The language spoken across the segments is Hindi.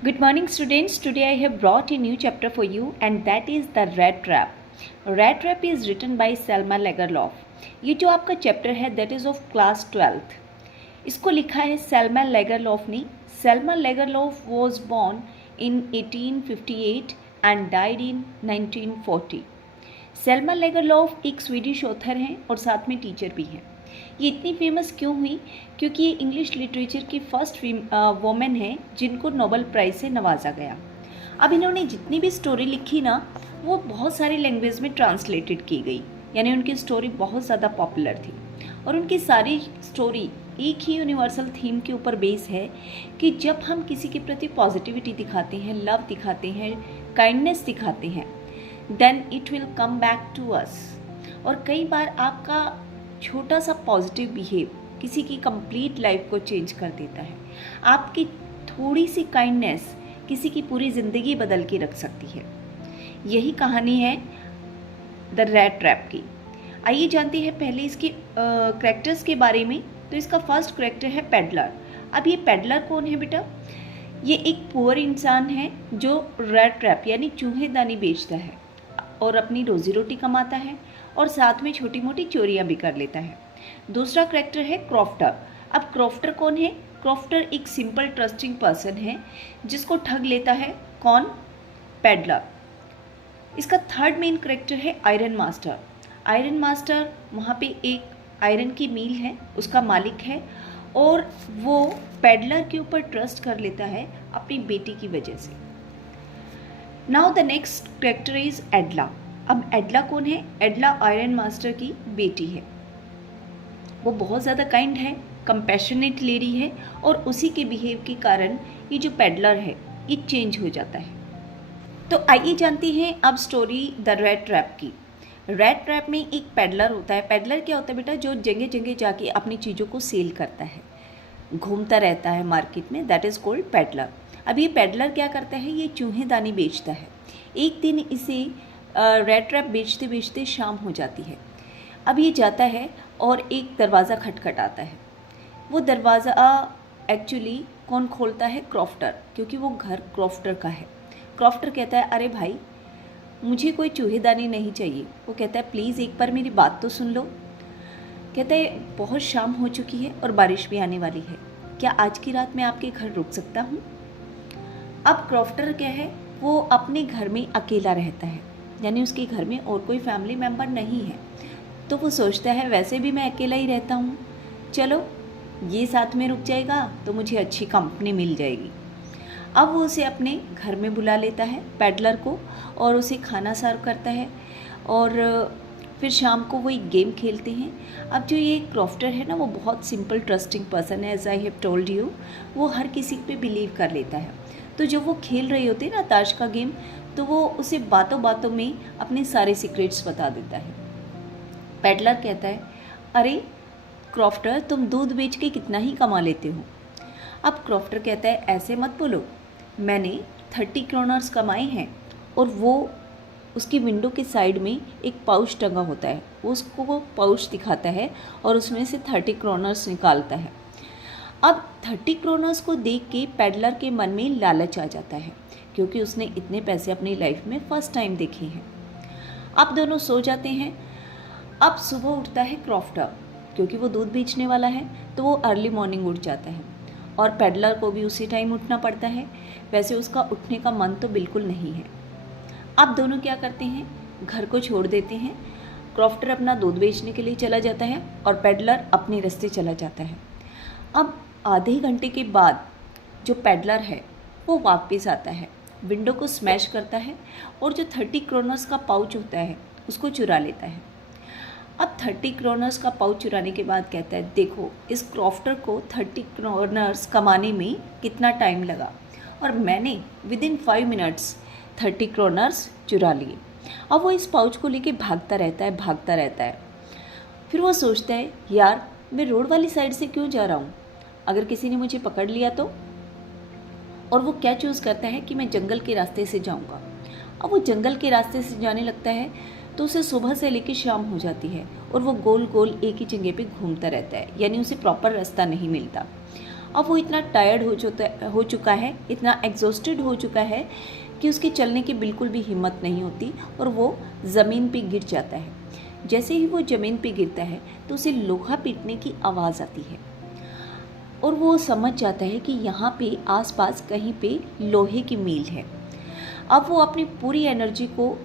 Good morning, students. Today I have brought a new chapter for you, and that is the Rat Trap. Rat Trap is written by Selma Lagerlof. ये जो आपका चैप्टर है that is of class 12th. इसको लिखा है सेल्मा लेगरलॉफ ने. Selma Lagerlof was born in 1858 and died in 1940. Selma Lagerlof एक स्वीडिश ऑथर हैं और साथ में टीचर भी हैं. ये इतनी फेमस क्यों हुई? क्योंकि ये इंग्लिश लिटरेचर की फर्स्ट वोमेन है जिनको नोबेल प्राइज़ से नवाजा गया. अब इन्होंने जितनी भी स्टोरी लिखी ना वो बहुत सारी लैंग्वेज में ट्रांसलेटेड की गई, यानी उनकी स्टोरी बहुत ज़्यादा पॉपुलर थी. और उनकी सारी स्टोरी एक ही यूनिवर्सल थीम के ऊपर बेस है कि जब हम किसी के प्रति पॉजिटिविटी दिखाते हैं, लव दिखाते हैं, काइंडनेस दिखाते हैं, then it will come back to us. और कई बार आपका छोटा सा पॉजिटिव बिहेव किसी की कंप्लीट लाइफ को चेंज कर देता है. आपकी थोड़ी सी काइंडनेस किसी की पूरी ज़िंदगी बदल के रख सकती है. यही कहानी है द रैट ट्रैप की. आइए जानते हैं पहले इसके करैक्टर्स के बारे में. तो इसका फर्स्ट करैक्टर है पेडलर. अब ये पेडलर कौन है बेटा? ये एक पुअर इंसान है जो रैट ट्रैप यानी चूहेदानी बेचता है और अपनी रोज़ी रोटी कमाता है और साथ में छोटी मोटी चोरियां भी कर लेता है. दूसरा करैक्टर है क्रॉफ्टर. अब क्रॉफ्टर कौन है? क्रॉफ्टर एक सिंपल ट्रस्टिंग पर्सन है जिसको ठग लेता है. कौन? पेडलर. इसका थर्ड मेन करैक्टर है आयरन मास्टर. आयरन मास्टर वहाँ पे एक आयरन की मिल है, उसका मालिक है और वो पेडलर के ऊपर ट्रस्ट कर लेता है अपनी बेटी की वजह से. Now the next character is Edla. अब एडला कौन है? एडला आयरन मास्टर की बेटी है. वो बहुत ज़्यादा काइंड है, कंपैशनेट लेडी है और उसी के बिहेव के कारण ये जो पेडलर है ये चेंज हो जाता है. तो आइए जानते हैं अब स्टोरी द रैट ट्रैप की. रैट ट्रैप में एक पेडलर होता है. पेडलर क्या होता है बेटा? जो जगह जगह जाके अपनी चीज़ों को सेल करता है, घूमता रहता है मार्केट में, दैट इज़ कॉल्ड पेडलर. अब ये पेडलर क्या करता है? ये चूहेदानी बेचता है. एक दिन इसे रैट ट्रैप बेचते बेचते शाम हो जाती है. अब ये जाता है और एक दरवाज़ा खटखटाता है. वो दरवाज़ा एक्चुअली कौन खोलता है? क्रॉफ्टर, क्योंकि वो घर क्रॉफ्टर का है. क्रॉफ्टर कहता है अरे भाई मुझे कोई चूहेदानी नहीं चाहिए. वो कहता है प्लीज़ एक बार मेरी बात तो सुन लो. कहता है बहुत शाम हो चुकी है और बारिश भी आने वाली है, क्या आज की रात मैं आपके घर रुक सकता हूँ? अब क्रॉफ्टर क्या है? वो अपने घर में अकेला रहता है, यानी उसके घर में और कोई फैमिली मेम्बर नहीं है. तो वो सोचता है वैसे भी मैं अकेला ही रहता हूँ, चलो ये साथ में रुक जाएगा तो मुझे अच्छी कंपनी मिल जाएगी. अब वो उसे अपने घर में बुला लेता है पेडलर को और उसे खाना सर्व करता है और फिर शाम को वो एक गेम खेलते हैं. अब जो ये क्रॉफ्टर है ना वो बहुत सिंपल ट्रस्टिंग पर्सन है, as I have told you. वो हर किसी पे बिलीव कर लेता है. तो जब वो खेल रहे होते हैं ना ताश का गेम, तो वो उसे बातों बातों में अपने सारे सीक्रेट्स बता देता है. पेडलर कहता है अरे क्रॉफ्टर तुम दूध बेच के कितना ही कमा लेते हो. अब क्रॉफ्टर कहता है ऐसे मत बोलो, मैंने 30 क्रोनर्स कमाए हैं. और वो उसकी विंडो के साइड में एक पाउच टंगा होता है, वो उसको वो पाउच दिखाता है और उसमें से 30 क्रोनर्स निकालता है. अब 30 क्रोनर्स को देख के पेडलर के मन में लालच आ जाता है क्योंकि उसने इतने पैसे अपनी लाइफ में फर्स्ट टाइम देखे हैं. अब दोनों सो जाते हैं. अब सुबह उठता है क्रॉफ्टर, क्योंकि वो दूध बेचने वाला है तो वो अर्ली मॉर्निंग उठ जाता है और पेडलर को भी उसी टाइम उठना पड़ता है. वैसे उसका उठने का मन तो बिल्कुल नहीं है. अब दोनों क्या करते हैं? घर को छोड़ देते हैं. क्रॉफ्टर अपना दूध बेचने के लिए चला जाता है और पेडलर अपने रास्ते चला जाता है. अब आधे घंटे के बाद जो पेडलर है वो वापस आता है, विंडो को स्मैश करता है और जो 30 क्रोनर्स का पाउच होता है उसको चुरा लेता है. अब 30 क्रोनर्स का पाउच चुराने के बाद कहता है देखो इस क्रॉफ्टर को 30 क्रोनर्स कमाने में कितना टाइम लगा और मैंने विदिन 5 मिनट्स 30 क्रोनर्स चुरा लिए. अब वो इस पाउच को लेके भागता रहता है. फिर वो सोचता है यार मैं रोड वाली साइड से क्यों जा रहा हूँ, अगर किसी ने मुझे पकड़ लिया तो. और वो क्या चूज़ करता है कि मैं जंगल के रास्ते से जाऊँगा. अब वो जंगल के रास्ते से जाने लगता है तो उसे सुबह से लेकर शाम हो जाती है और वो गोल गोल एक ही जगह पे घूमता रहता है, यानी उसे प्रॉपर रास्ता नहीं मिलता. अब वो इतना टायर्ड हो चुका है, इतना एग्जॉस्टेड हो चुका है कि उसके चलने की बिल्कुल भी हिम्मत नहीं होती और वो ज़मीन पे गिर जाता है। जैसे ही वो ज़मीन पे गिरता है तो उसे लोहा पीटने की आवाज़ आती है और वो समझ जाता है कि यहाँ पे आसपास कहीं पे लोहे की मील है। अब वो अपनी पूरी एनर्जी को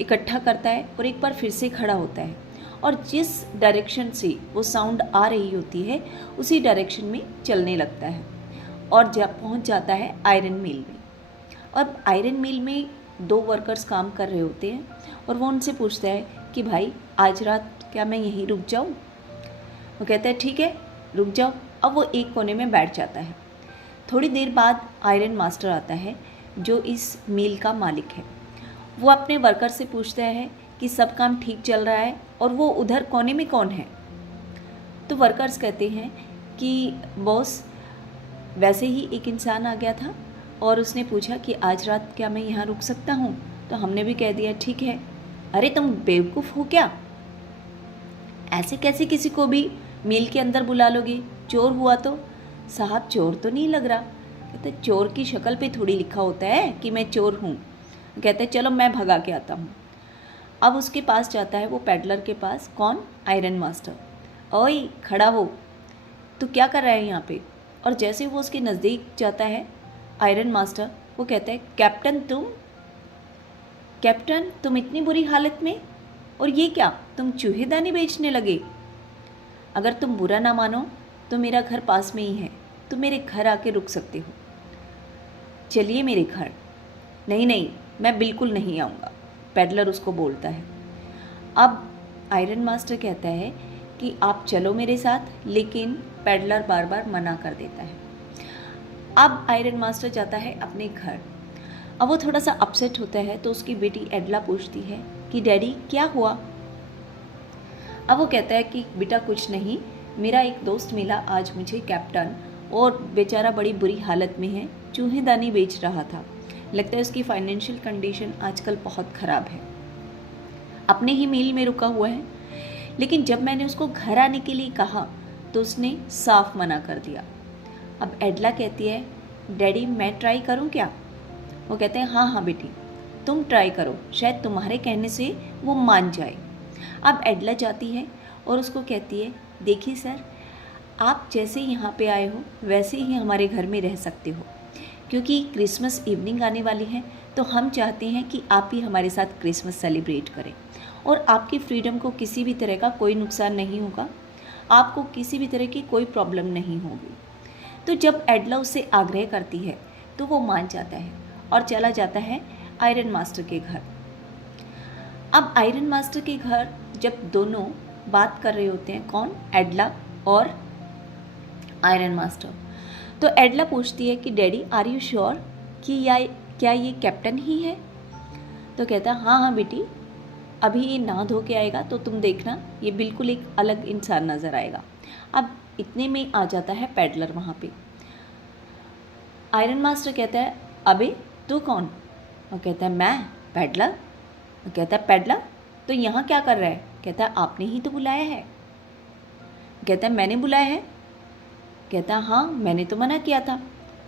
इकट्ठा करता है और एक बार फिर से खड़ा होता है और जिस डायरेक्शन से वो साउंड आ रही होती है उसी डायरेक्शन में चलने लगता है और जब पहुँच जाता है आयरन मिल में। अब आयरन मिल में 2 वर्कर्स काम कर रहे होते हैं और वो उनसे पूछता है कि भाई आज रात क्या मैं यहीं रुक जाऊँ? वो कहता है ठीक है रुक जाओ। अब वो एक कोने में बैठ जाता है। थोड़ी देर बाद आयरन मास्टर आता है जो इस मिल का मालिक है। वो अपने वर्कर से पूछता है कि सब काम ठीक चल रहा है और वो उधर कोने में कौन है? तो वर्कर्स कहते हैं कि बॉस वैसे ही एक इंसान आ गया था और उसने पूछा कि आज रात क्या मैं यहाँ रुक सकता हूँ? तो हमने भी कह दिया ठीक है। अरे तुम बेवकूफ़ हो क्या? ऐसे कैसे किसी को भी मिल के अंदर बुला लोगे? चोर हुआ तो? साहब चोर तो नहीं लग रहा। कहते चोर की शक्ल पे थोड़ी लिखा होता है कि मैं चोर हूँ। कहते चलो मैं भगा के आता हूँ। अब उसके पास जाता है वो पेडलर के पास। कौन? Iron master. ओए खड़ा हो, तू क्या कर रहा है यहाँ पे? और जैसे वो उसके नज़दीक जाता है आयरन मास्टर वो कहता है कैप्टन तुम इतनी बुरी हालत में? और ये क्या तुम चूहेदानी बेचने लगे? अगर तुम बुरा ना मानो तो मेरा घर पास में ही है, तुम मेरे घर आके रुक सकते हो। चलिए मेरे घर। नहीं मैं बिल्कुल नहीं आऊँगा, पेडलर उसको बोलता है। अब आयरन मास्टर कहता है कि आप चलो मेरे साथ, लेकिन पेडलर बार बार मना कर देता है। अब आयरन मास्टर जाता है अपने घर। अब वो थोड़ा सा अपसेट होता है तो उसकी बेटी एडला पूछती है कि डैडी क्या हुआ? अब वो कहता है कि बेटा कुछ नहीं, मेरा एक दोस्त मिला आज मुझे कैप्टन, और बेचारा बड़ी बुरी हालत में है, चूहेदानी बेच रहा था। लगता है उसकी फाइनेंशियल कंडीशन आजकल बहुत ख़राब है, अपने ही मील में रुका हुआ है। लेकिन जब मैंने उसको घर आने के लिए कहा तो उसने साफ मना कर दिया। अब एडला कहती है डैडी मैं ट्राई करूं क्या? वो कहते हैं हाँ बेटी तुम ट्राई करो, शायद तुम्हारे कहने से वो मान जाए। अब एडला जाती है और उसको कहती है देखिए सर, आप जैसे यहाँ पे आए हो वैसे ही हमारे घर में रह सकते हो, क्योंकि क्रिसमस इवनिंग आने वाली है तो हम चाहते हैं कि आप भी हमारे साथ क्रिसमस सेलिब्रेट करें और आपकी फ्रीडम को किसी भी तरह का कोई नुकसान नहीं होगा, आपको किसी भी तरह की कोई प्रॉब्लम नहीं होगी। तो जब एडला उससे आग्रह करती है तो वो मान जाता है और चला जाता है आयरन मास्टर के घर। अब आयरन मास्टर के घर जब दोनों बात कर रहे होते हैं, कौन? एडला और आयरन मास्टर। तो एडला पूछती है कि डैडी आर यू श्योर कि क्या ये कैप्टन ही है? तो कहता हाँ बेटी, अभी ये नहा धो के आएगा तो तुम देखना ये बिल्कुल एक अलग इंसान नज़र आएगा। अब इतने में आ जाता है पेडलर वहाँ पे। आयरन मास्टर कहता है अबे तू कौन? वो कहता है मैं पेडलर। वो कहता है पेडलर तो यहाँ क्या कर रहा है? कहता है आपने ही तो बुलाया है। कहता है मैंने बुलाया है? कहता है हाँ मैंने तो मना किया था।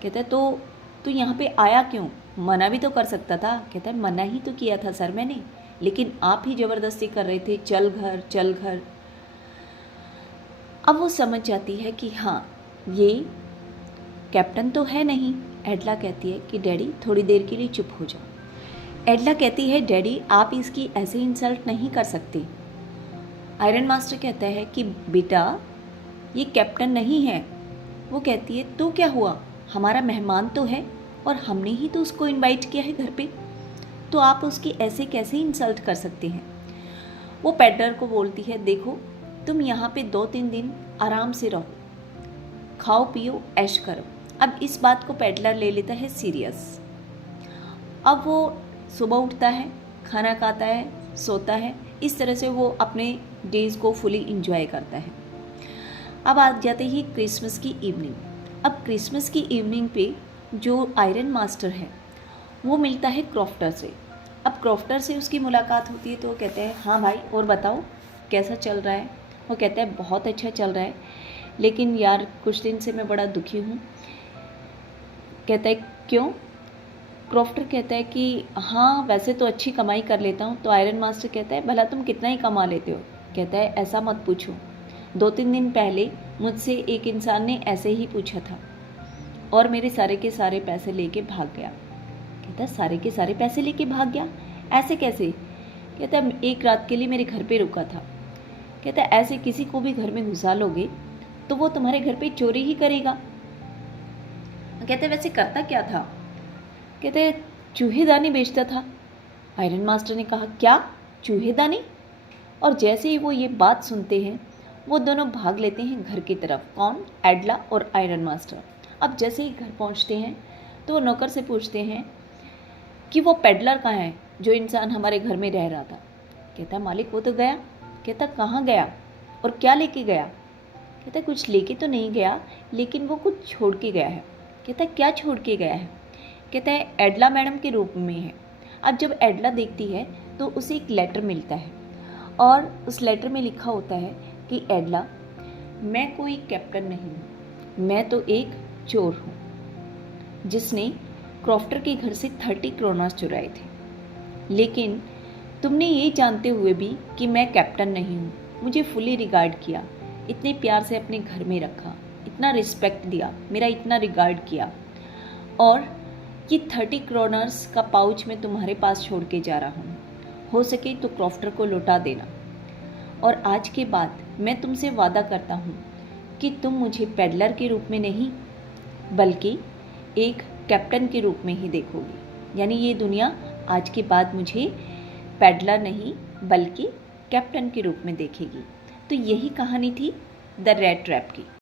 कहता है तो तू यहाँ पे आया क्यों? मना भी तो कर सकता था। कहता है मना ही तो किया था सर मैंने, लेकिन आप ही ज़बरदस्ती कर रहे थे, चल घर चल घर। अब वो समझ जाती है कि हाँ ये कैप्टन तो है नहीं। एडला कहती है कि डैडी थोड़ी देर के लिए चुप हो जाओ। एडला कहती है डैडी आप इसकी ऐसे इंसल्ट नहीं कर सकते। आयरन मास्टर कहता है कि बेटा ये कैप्टन नहीं है। वो कहती है तो क्या हुआ, हमारा मेहमान तो है और हमने ही तो उसको इनवाइट किया है घर पे, तो आप उसकी ऐसे कैसे इंसल्ट कर सकते हैं। वो पेडलर को बोलती है देखो तुम यहाँ पे 2-3 दिन आराम से रहो, खाओ पियो ऐश करो। अब इस बात को पेडलर ले लेता है सीरियस। अब वो सुबह उठता है, खाना खाता है, सोता है, इस तरह से वो अपने डेज़ को फुली इंजॉय करता है। अब आ जाते ही क्रिसमस की इवनिंग। अब क्रिसमस की इवनिंग पे जो आयरन मास्टर है वो मिलता है क्रॉफ्टर से। अब क्रॉफ्टर से उसकी मुलाकात होती है तो वो कहते हैं हाँ भाई और बताओ कैसा चल रहा है? वो कहता है बहुत अच्छा चल रहा है, लेकिन यार कुछ दिन से मैं बड़ा दुखी हूँ। कहता है क्यों? क्रॉफ्टर कहता है कि हाँ वैसे तो अच्छी कमाई कर लेता हूँ। तो आयरन मास्टर कहता है भला तुम कितना ही कमा लेते हो? कहता है ऐसा मत पूछो, 2-3 दिन पहले मुझसे एक इंसान ने ऐसे ही पूछा था और मेरे सारे के सारे पैसे लेके भाग गया। कहता है सारे के सारे पैसे लेके भाग गया, ऐसे कैसे? कहता है एक रात के लिए मेरे घर पे रुका था। कहता है ऐसे किसी को भी घर में घुसा लोगे तो वो तुम्हारे घर पे चोरी ही करेगा। कहते हैं वैसे करता क्या था? कहते हैं चूहेदानी बेचता था। आयरन मास्टर ने कहा क्या चूहेदानी? और जैसे ही वो ये बात सुनते हैं वो दोनों भाग लेते हैं घर की तरफ। कौन? एडला और आयरन मास्टर। अब जैसे ही घर पहुंचते हैं तो वो नौकर से पूछते हैं कि वो पेडलर कहाँ है जो इंसान हमारे घर में रह रहा था? कहता मालिक वो तो गया। कहता कहाँ गया और क्या लेके गया? कहता कुछ लेके तो नहीं गया लेकिन वो कुछ छोड़ के गया है। कहता क्या छोड़ के गया है? कहता है एडला मैडम के रूप में है। अब जब एडला देखती है तो उसे एक लेटर मिलता है और उस लेटर में लिखा होता है कि एडला मैं कोई कैप्टन नहीं हूँ, मैं तो एक चोर हूँ जिसने क्रॉफ्टर के घर से 30 क्रोनास चुराए थे। लेकिन तुमने ये जानते हुए भी कि मैं कैप्टन नहीं हूँ मुझे फुली रिगार्ड किया, इतने प्यार से अपने घर में रखा, इतना रिस्पेक्ट दिया, मेरा इतना रिगार्ड किया और ये 30 क्रोनर्स का पाउच मैं तुम्हारे पास छोड़ के जा रहा हूँ। हो सके तो क्रॉफ्टर को लौटा देना। और आज के बाद मैं तुमसे वादा करता हूँ कि तुम मुझे पेडलर के रूप में नहीं बल्कि एक कैप्टन के रूप में ही देखोगे। यानी ये दुनिया आज के बाद मुझे पेडलर नहीं बल्कि कैप्टन के रूप में देखेगी। तो यही कहानी थी द रेड ट्रैप की।